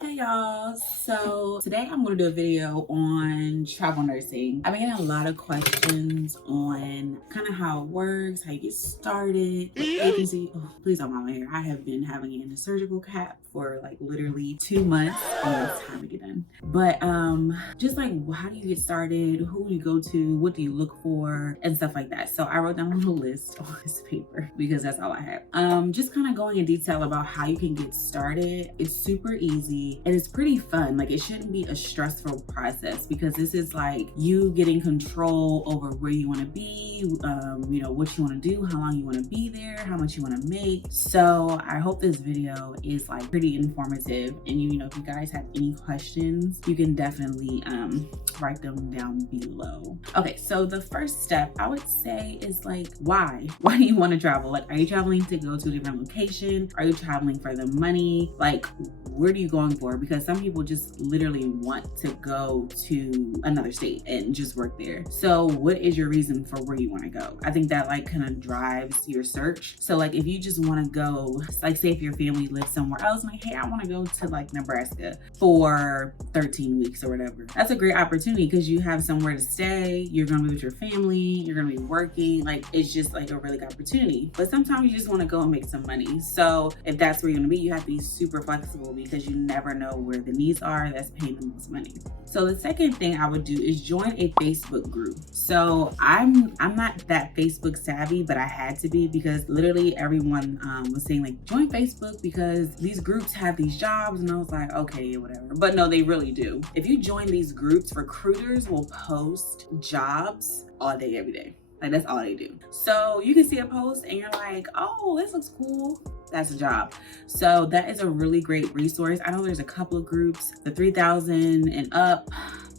Hey y'all, so today I'm going to do a video on travel nursing. I've been getting a lot of questions on kind of how it works, how you get started, what agency. Oh, please don't mind my hair. I have been having it in a surgical cap for like literally 2 months. Oh, it's time to get done. But just like how do you get started, who do you go to, what do you look for, and stuff like that. So I wrote down a little list on this paper because that's all I have. Just kind of going in detail about how you can get started. It's super easy and it's pretty fun. Like, it shouldn't be a stressful process because this is like you getting control over where you want to be, what you want to do, how long you want to be there, how much you want to make. So I hope this video is like pretty informative, and if you guys have any questions, you can definitely write them down below. Okay, so the first step I would say is like, why do you want to travel? Like, are you traveling to go to a different location? Are you traveling for the money? Like, what are you going for? Because some people just literally want to go to another state and just work there. So what is your reason for where you want to go? I think that like kind of drives your search. So like, if you just want to go, like say if your family lives somewhere else, like, hey, I want to go to like Nebraska for 13 weeks or whatever. That's a great opportunity because you have somewhere to stay. You're going to be with your family. You're going to be working. Like, it's just like a really good opportunity. But sometimes you just want to go and make some money. So if that's where you're going to be, you have to be super flexible because you never know where the needs are that's paying the most money. So the second thing I would do is join a Facebook group. So I'm not that Facebook savvy, but I had to be because literally everyone was saying like, join Facebook because these groups have these jobs. And I was like, okay, whatever. But no, they really do. If you join these groups, recruiters will post jobs all day, every day. Like, that's all they do. So you can see a post and you're like, oh, this looks cool. That's a job. So that is a really great resource. I know there's a couple of groups, the 3,000 and up,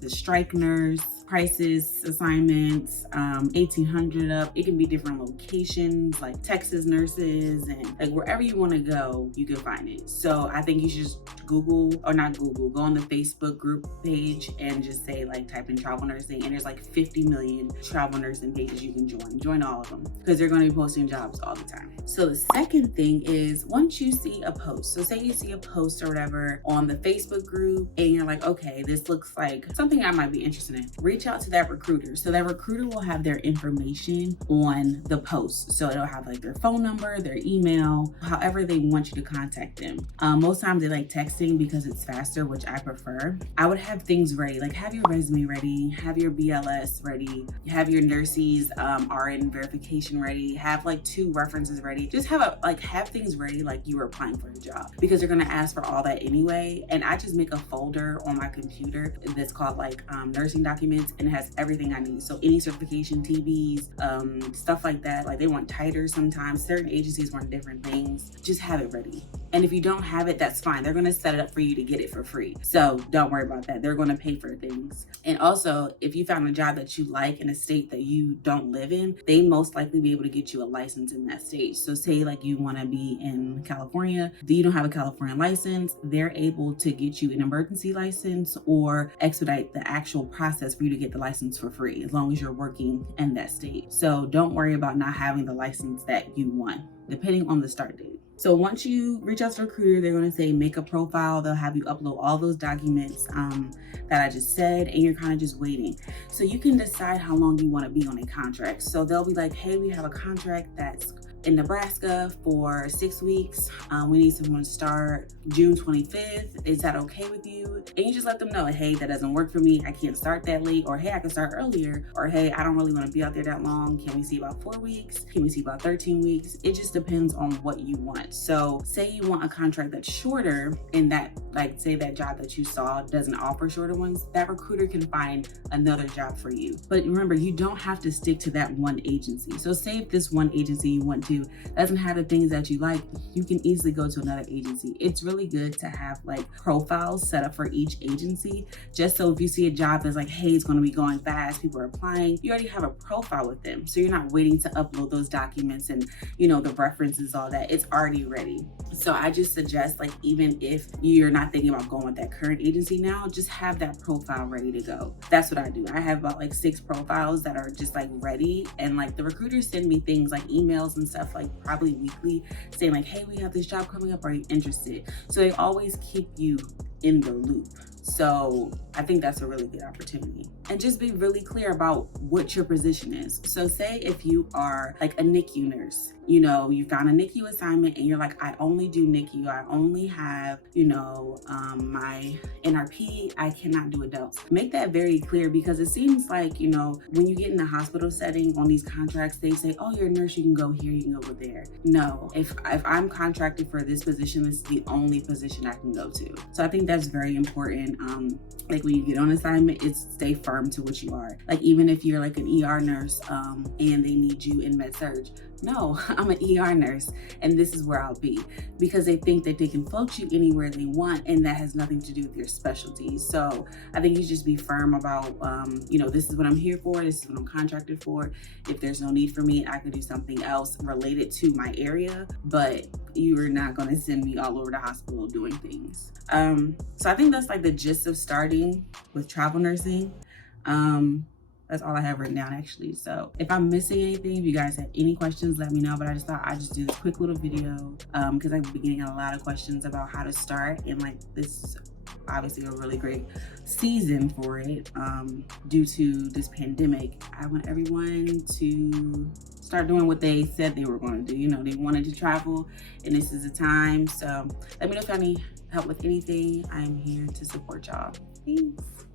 the strike nurse, crisis assignments, 1,800 up. It can be different locations like Texas nurses, and like wherever you want to go, you can find it. So I think you should just go on the Facebook group page and just say like, type in travel nursing, and there's like 50 million travel nursing pages you can join all of them because they're going to be posting jobs all the time. So the second thing is, once you see a post, so say you see a post or whatever on the Facebook group and you're like, okay, this looks like something I might be interested in, reach out to that recruiter. So that recruiter will have their information on the post. So it'll have like their phone number, their email, however they want you to contact them. Most times they like texting because it's faster, which I prefer. I would have things ready, like have your resume ready, have your BLS ready, have your nurses RN verification ready, have like 2 references ready. Just have things ready like you were applying for a job, because they're gonna ask for all that anyway. And I just make a folder on my computer that's called like nursing documents, and it has everything I need. So any certification, TVs, stuff like that. Like, they want titers sometimes. Certain agencies want different things. Just have it ready. And if you don't have it, that's fine. They're gonna set it up for you to get it for free. So don't worry about that. They're gonna pay for things. And also, if you found a job that you like in a state that you don't live in, they most likely be able to get you a license in that state. So say like you wanna be in California, you don't have a California license, they're able to get you an emergency license or expedite the actual process for you to get the license for free, as long as you're working in that state. So don't worry about not having the license that you want, depending on the start date. So once you reach out to a recruiter, they're going to say make a profile. They'll have you upload all those documents that I just said, and you're kind of just waiting. So you can decide how long you want to be on a contract. So they'll be like, hey, we have a contract that's in Nebraska for 6 weeks. We need someone to start June 25th. Is that okay with you? And you just let them know, hey, that doesn't work for me. I can't start that late. Or hey, I can start earlier. Or hey, I don't really want to be out there that long. Can we see about 4 weeks? Can we see about 13 weeks? It just depends on what you want. So say you want a contract that's shorter, and that, like, say that job that you saw doesn't offer shorter ones, that recruiter can find another job for you. But remember, you don't have to stick to that one agency. So say if this one agency you want to doesn't have the things that you like, you can easily go to another agency. It's really good to have like profiles set up for each agency, just so if you see a job that's like, hey, it's going to be going fast, people are applying, you already have a profile with them. So you're not waiting to upload those documents and the references, all that. It's already ready. So I just suggest, like, even if you're not thinking about going with that current agency now, just have that profile ready to go. That's what I do. I have about like 6 profiles that are just like ready, and like the recruiters send me things like emails and stuff like probably weekly saying like, hey, we have this job coming up, are you interested? So they always keep you in the loop. So I think that's a really good opportunity. And just be really clear about what your position is. So say if you are like a NICU nurse, you know, you found a NICU assignment and you're like, I only do NICU. I only have, you know, my NRP. I cannot do adults. Make that very clear, because it seems like, you know, when you get in the hospital setting on these contracts, they say, oh, you're a nurse, you can go here, you can go over there. No, if I'm contracted for this position, this is the only position I can go to. So I think that's very important. Like when you get on assignment, it's stay firm to what you are. Like even if you're like an ER nurse and they need you in med surg, no, I'm an ER nurse and this is where I'll be, because they think that they can float you anywhere they want, and that has nothing to do with your specialty. So I think you just be firm about, you know, this is what I'm here for, this is what I'm contracted for. If there's no need for me, I could do something else related to my area, but you are not going to send me all over the hospital doing things. So I think that's like the gist of starting with travel nursing. That's all I have written down actually. So if I'm missing anything, if you guys have any questions, let me know. But I just thought I'd just do this quick little video because I've been getting a lot of questions about how to start. And like this is obviously a really great season for it due to this pandemic. I want everyone to start doing what they said they were going to do. You know, they wanted to travel and this is the time. So let me know if y'all need help with anything. I'm here to support y'all. Thanks.